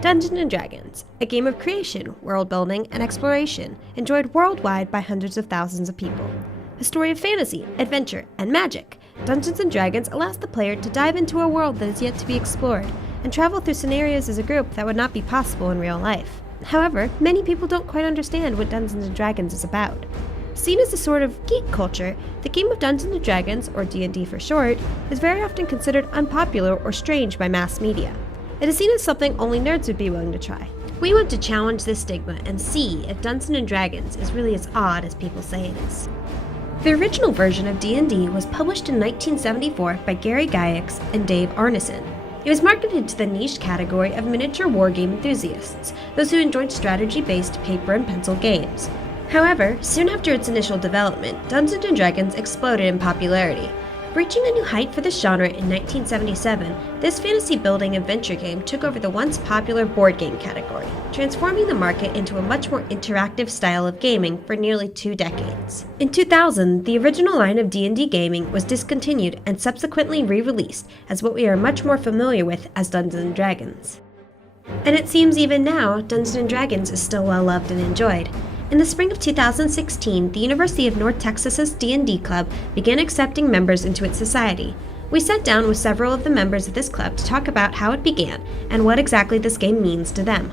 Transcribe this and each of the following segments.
Dungeons & Dragons, a game of creation, world building, and exploration, enjoyed worldwide by hundreds of thousands of people. A story of fantasy, adventure, and magic, Dungeons & Dragons allows the player to dive into a world that is yet to be explored, and travel through scenarios as a group that would not be possible in real life. However, many people don't quite understand what Dungeons & Dragons is about. Seen as a sort of geek culture, the game of Dungeons & Dragons, or D&D for short, is very often considered unpopular or strange by mass media. It is seen as something only nerds would be willing to try. We want to challenge this stigma and see if Dungeons & Dragons is really as odd as people say it is. The original version of D&D was published in 1974 by Gary Gygax and Dave Arneson. It was marketed to the niche category of miniature wargame enthusiasts, those who enjoyed strategy-based paper and pencil games. However, soon after its initial development, Dungeons & Dragons exploded in popularity. Reaching a new height for this genre in 1977, this fantasy-building adventure game took over the once popular board game category, transforming the market into a much more interactive style of gaming for nearly 2 decades. In 2000, the original line of D&D gaming was discontinued and subsequently re-released as what we are much more familiar with as Dungeons & Dragons. And it seems even now, Dungeons & Dragons is still well loved and enjoyed. In the spring of 2016, the University of North Texas's D&D Club began accepting members into its society. We sat down with several of the members of this club to talk about how it began and what exactly this game means to them.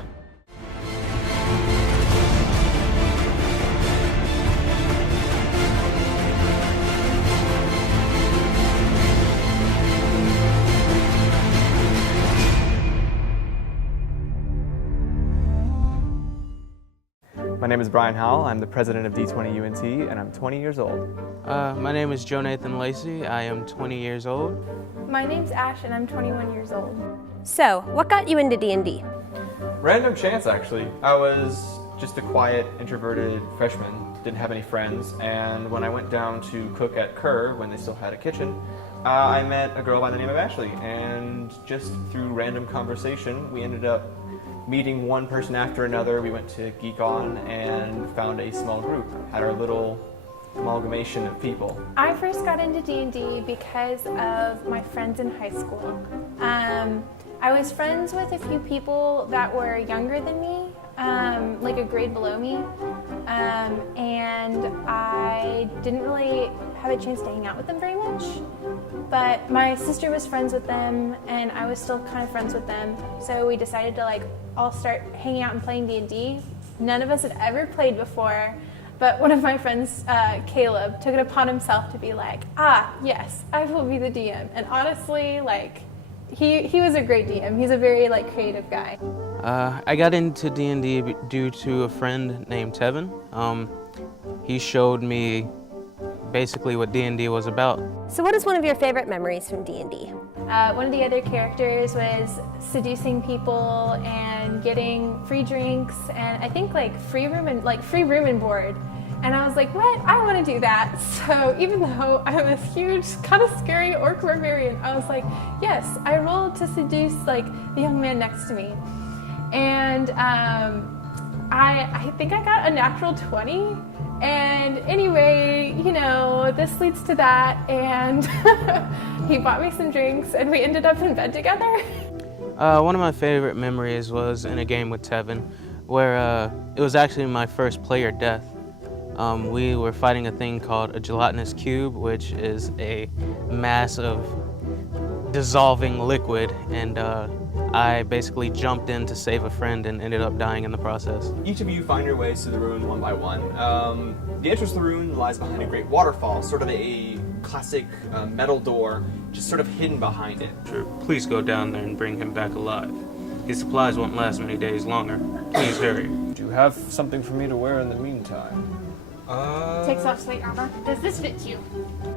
My name is Brian Howell. I'm the president of D20 UNT, and I'm 20 years old. My name is Joe Nathan Lacey. I am 20 years old. My name's Ash, and I'm 21 years old. So, what got you into D&D? Random chance, actually. I was just a quiet, introverted freshman, didn't have any friends, and when I went down to cook at Kerr, when they still had a kitchen, I met a girl by the name of Ashley, and just through random conversation, we ended up meeting one person after another. We went to Geek On and found a small group, had our little amalgamation of people. I first got into D&D because of my friends in high school. I was friends with a few people that were younger than me, like a grade below me, and I didn't really have a chance to hang out with them very much. But my sister was friends with them, and I was still kind of friends with them. So we decided to all start hanging out and playing D&D. None of us had ever played before, but one of my friends, Caleb, took it upon himself to be like, yes, I will be the DM. And honestly, he was a great DM. He's a very creative guy. I got into D&D due to a friend named Tevin. He showed me basically what D&D was about. So what is one of your favorite memories from D&D? One of the other characters was seducing people and getting free drinks and I think free room and board. And I was like, what? I want to do that. So even though I'm this huge, kind of scary orc barbarian, I was like, yes, I rolled to seduce the young man next to me. And I think I got a natural 20. And anyway, this leads to that, and he bought me some drinks, and we ended up in bed together. One of my favorite memories was in a game with Tevin, where it was actually my first player death. We were fighting a thing called a gelatinous cube, which is a mass of dissolving liquid, and I basically jumped in to save a friend and ended up dying in the process. Each of you find your ways to the ruin one by one. The entrance to the ruin lies behind a great waterfall, sort of a classic metal door, just sort of hidden behind it. Sure. Please go down there and bring him back alive. His supplies won't last many days longer. Please hurry. Do you have something for me to wear in the meantime? Takes off plate armor. Does this fit you?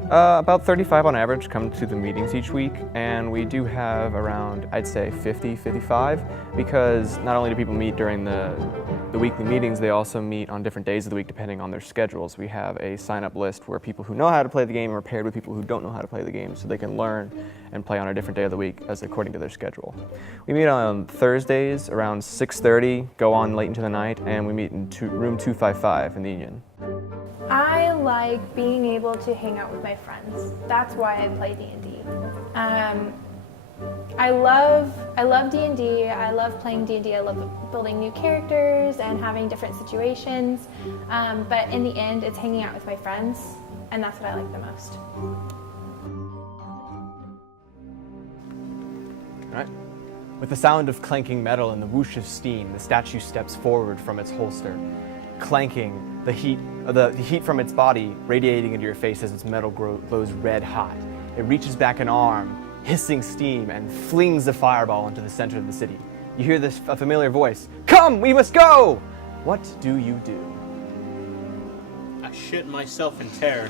About 35 on average come to the meetings each week, and we do have around, I'd say, 50, 55, because not only do people meet during the weekly meetings, they also meet on different days of the week depending on their schedules. We have a sign-up list where people who know how to play the game are paired with people who don't know how to play the game so they can learn and play on a different day of the week as according to their schedule. We meet on Thursdays around 6:30, go on late into the night, and we meet in room 255 in the Union. I like being able to hang out with my friends. That's why I play D&D. I love D&D. I love playing D&D. I love building new characters and having different situations. But in the end, it's hanging out with my friends, and that's what I like the most. All right. With the sound of clanking metal and the whoosh of steam, the statue steps forward from its holster, clanking, the heat from its body radiating into your face as its metal glows red hot. It reaches back an arm, hissing steam, and flings a fireball into the center of the city. You hear a familiar voice, "Come, we must go!" What do you do? I shit myself in terror.